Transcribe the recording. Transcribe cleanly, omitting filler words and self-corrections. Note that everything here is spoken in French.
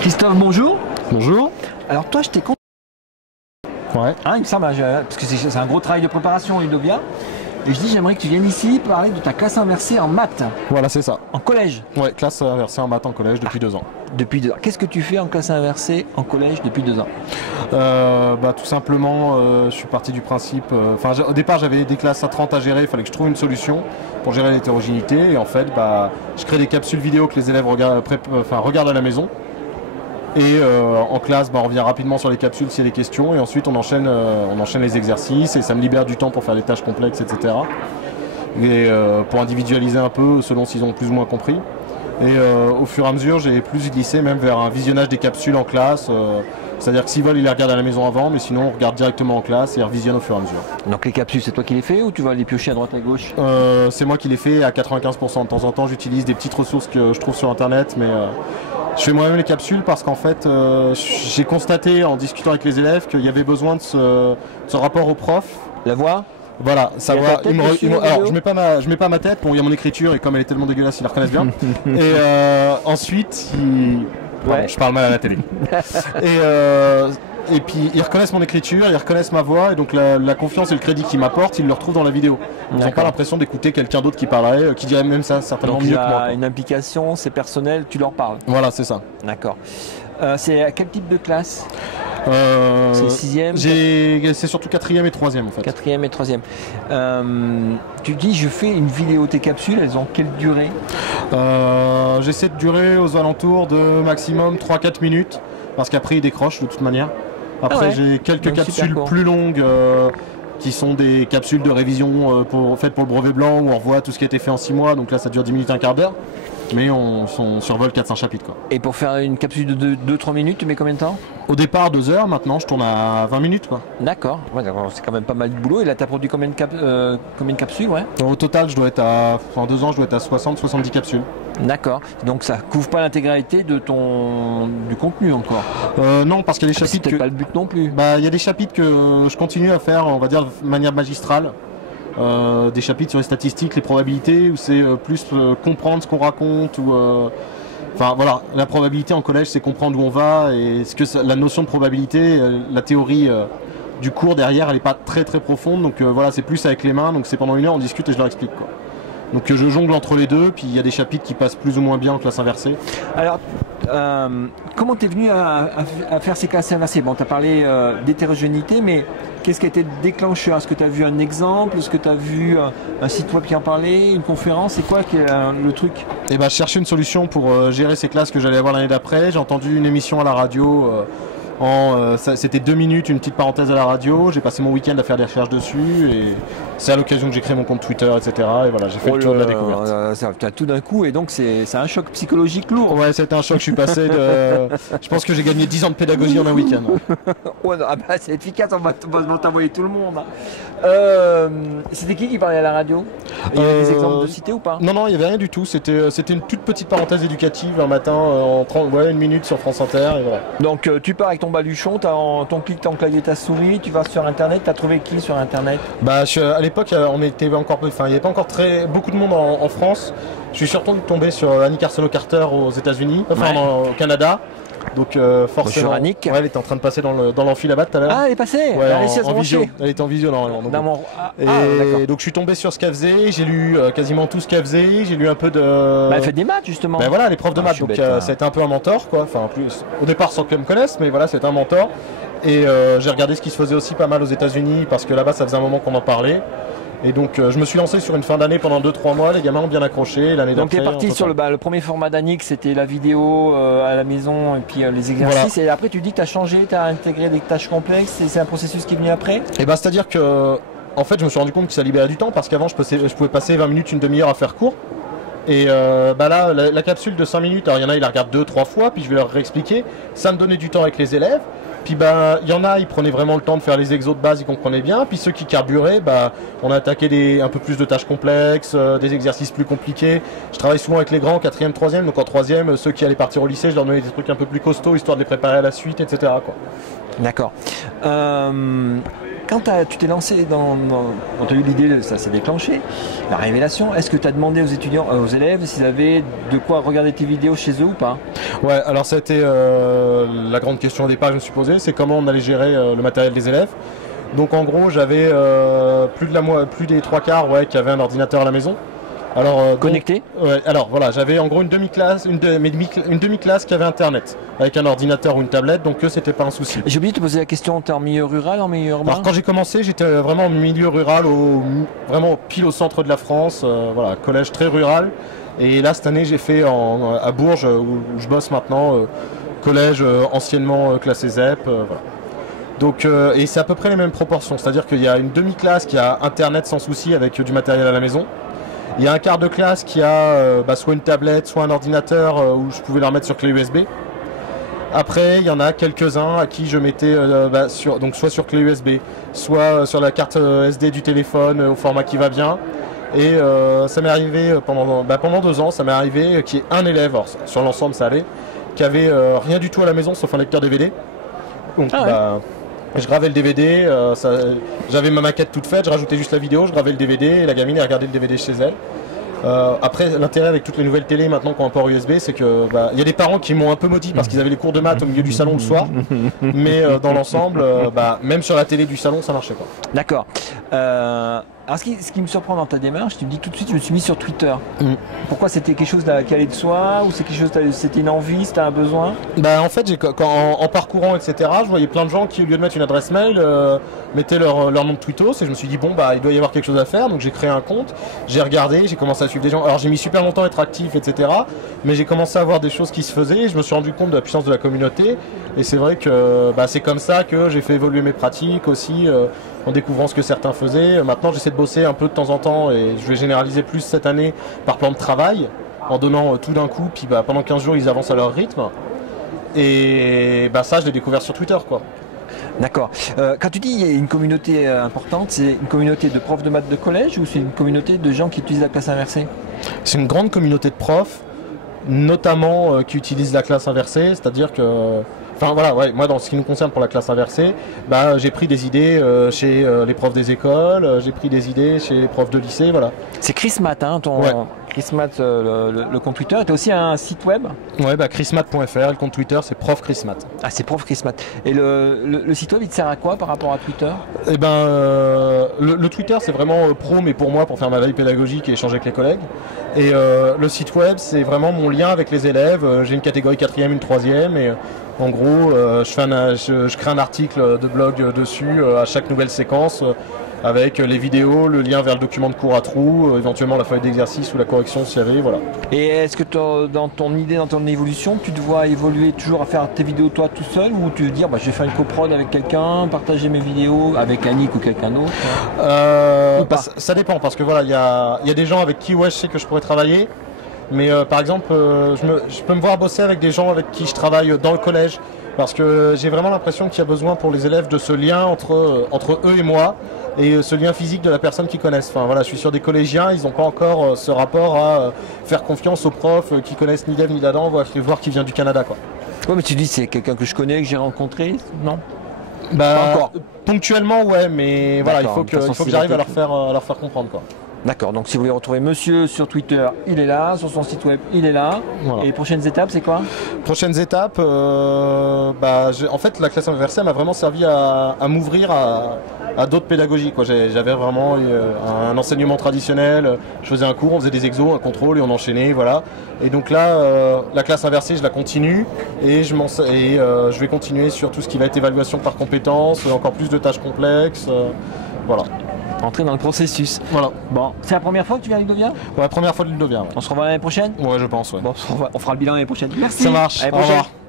Christophe, bonjour. Bonjour. Alors toi, je t'ai contacté. Ouais. Il me semble, parce que c'est un gros travail de préparation, Udovia. Et je dis, j'aimerais que tu viennes ici parler de ta classe inversée en maths. Voilà, c'est ça. En collège. Ouais, classe inversée en maths en collège depuis 2 ans. Depuis 2 ans. Qu'est-ce que tu fais en classe inversée en collège depuis 2 ans? Tout simplement, je suis parti du principe. Au départ, j'avais des classes à 30 à gérer. Il fallait que je trouve une solution pour gérer l'hétérogénéité. Et en fait, je crée des capsules vidéo que les élèves regardent à la maison. Et en classe, on revient rapidement sur les capsules s'il y a des questions. Et ensuite, on enchaîne les exercices. Et ça me libère du temps pour faire des tâches complexes, etc. Et pour individualiser un peu selon s'ils ont plus ou moins compris. Et au fur et à mesure, j'ai plus glissé même vers un visionnage des capsules en classe. C'est-à-dire que s'ils veulent, ils les regardent à la maison avant, mais sinon on regarde directement en classe et on revisionne au fur et à mesure. Donc les capsules, c'est toi qui les fais ou tu vas les piocher à droite à gauche? C'est moi qui les fais à 95%. De temps en temps, j'utilise des petites ressources que je trouve sur Internet, mais je fais moi-même les capsules parce qu'en fait, j'ai constaté en discutant avec les élèves qu'il y avait besoin de ce rapport au prof. La voix? Voilà, savoir. Alors, je mets pas ma tête. Bon, il y a mon écriture et comme elle est tellement dégueulasse, ils la reconnaissent bien. Et ensuite, Ouais. je parle mal à la télé. Et puis ils reconnaissent mon écriture, ils reconnaissent ma voix, et donc la confiance et le crédit qu'ils m'apportent, ils le retrouvent dans la vidéo. Ils n'ont pas l'impression d'écouter quelqu'un d'autre qui parlerait, qui dirait même ça certainement Donc mieux il y que moi. a une implication, c'est personnel, tu leur parles. Voilà, c'est ça. D'accord. C'est à quel type de classe? C'est 6e? C'est surtout 4e et 3e en fait. 4e et 3e. Tu dis, je fais une vidéo, tes capsules, elles ont quelle durée? J'essaie de durer aux alentours de maximum 3-4 minutes, parce qu'après ils décrochent de toute manière. Après j'ai quelques capsules plus longues qui sont des capsules de révision faites pour le brevet blanc, où on revoit tout ce qui a été fait en 6 mois, donc là ça dure 10 minutes, un quart d'heure. Mais on survole 400 chapitres quoi. Et pour faire une capsule de 2-3 minutes, tu mets combien de temps? Au départ 2 heures, maintenant je tourne à 20 minutes quoi. D'accord, c'est quand même pas mal de boulot. Et là tu as produit combien de capsules? Ouais. Au total en 2 ans je dois être à 60-70 capsules. D'accord, donc ça couvre pas l'intégralité du contenu encore? Non, parce qu'il y a des chapitres c'est pas le but non plus. Il y a des chapitres que je continue à faire, on va dire de manière magistrale. Des chapitres sur les statistiques, les probabilités, où c'est plus comprendre ce qu'on raconte ou voilà, la probabilité en collège, c'est comprendre où on va et la notion de probabilité, la théorie du cours derrière, elle n'est pas très très profonde, donc voilà, c'est plus avec les mains, donc c'est pendant 1 heure on discute et je leur explique quoi. Donc je jongle entre les deux, puis il y a des chapitres qui passent plus ou moins bien en classe inversée. Alors, comment tu es venu à faire ces classes inversées? Bon, tu as parlé d'hétérogénéité, mais qu'est-ce qui a été déclencheur? Est-ce que tu as vu un exemple? Est-ce que tu as vu un site web qui en parlait? Une conférence? C'est quoi le truc? Je cherchais une solution pour gérer ces classes que j'allais avoir l'année d'après. J'ai entendu une émission à la radio. C'était 2 minutes, une petite parenthèse à la radio. J'ai passé mon week-end à faire des recherches dessus et c'est à l'occasion que j'ai créé mon compte Twitter, etc. Et voilà, j'ai fait le tour de la découverte. Tout d'un coup, et donc c'est un choc psychologique lourd. Ouais, c'était un choc. Je suis passé de. Je pense que j'ai gagné 10 ans de pédagogie en un week-end. C'est efficace, on va t'envoyer tout le monde. C'était qui parlait à la radio? Il y avait des exemples de cités ou pas? Non, il n'y avait rien du tout. C'était une toute petite parenthèse éducative un matin en 1 minute sur France Inter. Et voilà. Donc tu pars avec ton baluchon, ton clic, ton clavier, ta souris, tu vas sur Internet, tu as trouvé qui sur Internet? À l'époque, il n'y avait pas encore beaucoup de monde en France. Je suis surtout tombé sur Annie Carsono-Carter aux États-Unis, au Canada. Donc forcément, Annick. Elle était en train de passer dans l'amphi là-bas tout à l'heure. Ah, elle est passée. Ouais, elle a réussi à se visio. brancher. Elle était en visio normalement. Donc je suis tombé sur ce qu'elle faisait. J'ai lu quasiment tout ce qu'elle faisait. J'ai lu un peu de. Elle fait des maths justement. Voilà, les profs de maths. Donc c'était un peu un mentor quoi. Enfin plus au départ sans qu'elle me connaisse, mais voilà, c'était un mentor. Et j'ai regardé ce qui se faisait aussi pas mal aux États-Unis parce que là-bas ça faisait un moment qu'on en parlait. Et donc je me suis lancé sur une fin d'année pendant 2-3 mois, les gamins ont bien accroché. L'année donc tu es d'après, parti sur le premier format d'Annick, c'était la vidéo à la maison et puis les exercices. Voilà. Et après tu dis que tu as changé, tu as intégré des tâches complexes et c'est un processus qui est venu après? C'est-à-dire que en fait je me suis rendu compte que ça libérait du temps parce qu'avant je pouvais passer 20 minutes, une demi-heure à faire court. Et là la capsule de 5 minutes, alors il y en a ils la regardent 2-3 fois, puis je vais leur réexpliquer. Ça me donnait du temps avec les élèves. Puis il y en a, ils prenaient vraiment le temps de faire les exos de base, ils comprenaient bien. Puis ceux qui carburaient, on a attaqué un peu plus de tâches complexes, des exercices plus compliqués. Je travaille souvent avec les grands, 4e, 3e. Donc en 3e, ceux qui allaient partir au lycée, je leur donnais des trucs un peu plus costauds, histoire de les préparer à la suite, etc. D'accord. Quand tu t'es lancé quand tu as eu l'idée, ça s'est déclenché, la révélation, est-ce que tu as demandé aux étudiants, aux élèves s'ils avaient de quoi regarder tes vidéos chez eux ou pas? Ouais, alors ça a été la grande question au départ que je me suis posée, c'est comment on allait gérer le matériel des élèves. Donc en gros, j'avais plus des trois quarts qui avaient un ordinateur à la maison. Alors, connecté? Ouais, alors voilà, j'avais en gros une demi-classe qui avait internet avec un ordinateur ou une tablette, donc c'était pas un souci. J'ai oublié de te poser la question, t'es en milieu rural, en milieu urbain? Alors quand j'ai commencé, j'étais vraiment en milieu rural, vraiment pile au centre de la France, voilà, collège très rural. Et là cette année j'ai fait à Bourges où je bosse maintenant, collège anciennement classé ZEP, voilà. Donc, et c'est à peu près les mêmes proportions, c'est-à-dire qu'il y a une demi-classe qui a internet sans souci avec du matériel à la maison. Il y a un quart de classe qui a soit une tablette, soit un ordinateur où je pouvais leur mettre sur clé USB. Après, il y en a quelques-uns à qui je mettais donc soit sur clé USB, soit sur la carte SD du téléphone au format qui va bien. Et ça m'est arrivé pendant 2 ans, ça m'est arrivé qu'il y ait un élève, alors, sur l'ensemble ça allait, qui avait rien du tout à la maison sauf un lecteur DVD. Donc, je gravais le DVD, j'avais ma maquette toute faite, je rajoutais juste la vidéo, je gravais le DVD et la gamine elle regardait le DVD chez elle. Après, l'intérêt avec toutes les nouvelles télé maintenant qui ont un port USB, c'est que il y a des parents qui m'ont un peu maudit parce qu'ils avaient les cours de maths au milieu du salon le soir, mais dans l'ensemble, même sur la télé du salon, ça marchait pas. D'accord. Alors ce qui me surprend dans ta démarche, tu me dis tout de suite je me suis mis sur Twitter. Pourquoi c'était quelque chose qui allait de soi ou c'est quelque chose, c'était une envie, c'était un besoin? En fait, en parcourant etc, je voyais plein de gens qui au lieu de mettre une adresse mail mettaient leur nom de Twittos et je me suis dit bon il doit y avoir quelque chose à faire, donc j'ai créé un compte, j'ai regardé, j'ai commencé à suivre des gens. Alors j'ai mis super longtemps à être actif etc, mais j'ai commencé à voir des choses qui se faisaient et je me suis rendu compte de la puissance de la communauté et c'est vrai que c'est comme ça que j'ai fait évoluer mes pratiques aussi en découvrant ce que certains faisaient. Maintenant j'essaie de bosser un peu de temps en temps et je vais généraliser plus cette année par plan de travail en donnant tout d'un coup, puis pendant 15 jours ils avancent à leur rythme et ça je l'ai découvert sur Twitter quoi. D'accord. Quand tu dis il y a une communauté importante, c'est une communauté de profs de maths de collège ou c'est une communauté de gens qui utilisent la classe inversée? C'est une grande communauté de profs, notamment qui utilisent la classe inversée, c'est-à-dire que moi dans ce qui nous concerne pour la classe inversée, j'ai pris des idées chez les profs des écoles, j'ai pris des idées chez les profs de lycée, voilà. C'est Chrismat, Chrismat, le compte Twitter. Tu as aussi un site web? Ouais, chrismat.fr, le compte Twitter c'est prof Chrismat. Ah, c'est prof Chrismat. Et le site web il te sert à quoi par rapport à Twitter? Le Twitter c'est vraiment pro, mais pour moi, pour faire ma veille pédagogique et échanger avec les collègues. Et le site web c'est vraiment mon lien avec les élèves. J'ai une catégorie 4e, une 3e et en gros je crée un article de blog dessus à chaque nouvelle séquence avec les vidéos, le lien vers le document de cours à trous, éventuellement la feuille d'exercice ou la correction s'il y avait, voilà. Et est-ce que dans ton évolution, tu te vois évoluer toujours à faire tes vidéos toi tout seul ou tu veux dire je vais faire une coprod avec quelqu'un, partager mes vidéos avec Annick ou quelqu'un d'autre? Ça dépend parce que voilà, il y a des gens avec qui je sais que je pourrais travailler. Mais par exemple, je peux me voir bosser avec des gens avec qui je travaille dans le collège parce que j'ai vraiment l'impression qu'il y a besoin pour les élèves de ce lien entre eux et moi et ce lien physique de la personne qu'ils connaissent. Enfin voilà, je suis sur des collégiens, ils n'ont pas encore ce rapport à faire confiance aux profs qui connaissent ni d'Ève ni d'Adam, voir qui vient du Canada quoi. Ouais, mais tu dis c'est quelqu'un que je connais, que j'ai rencontré, non? Pas encore. Ponctuellement ouais, mais voilà, il faut que j'arrive à leur faire comprendre quoi. D'accord, donc si vous voulez retrouver monsieur sur Twitter, il est là, sur son site web, il est là. Voilà. Et les prochaines étapes, c'est quoi? Prochaines étapes, en fait la classe inversée m'a vraiment servi à m'ouvrir à d'autres pédagogies, quoi. J'avais vraiment un enseignement traditionnel, je faisais un cours, on faisait des exos, un contrôle et on enchaînait, voilà. Et donc là, la classe inversée, je la continue et je vais continuer sur tout ce qui va être évaluation par compétences, encore plus de tâches complexes, voilà. Entrer dans le processus. Voilà. Bon, c'est la première fois que tu viens à Ludovia? Ouais, première fois de Ludovia. Ouais. On se revoit l'année prochaine? Ouais, je pense, ouais. Bon, on fera le bilan l'année prochaine. Merci. Ça marche. À l'année prochaine. Au revoir.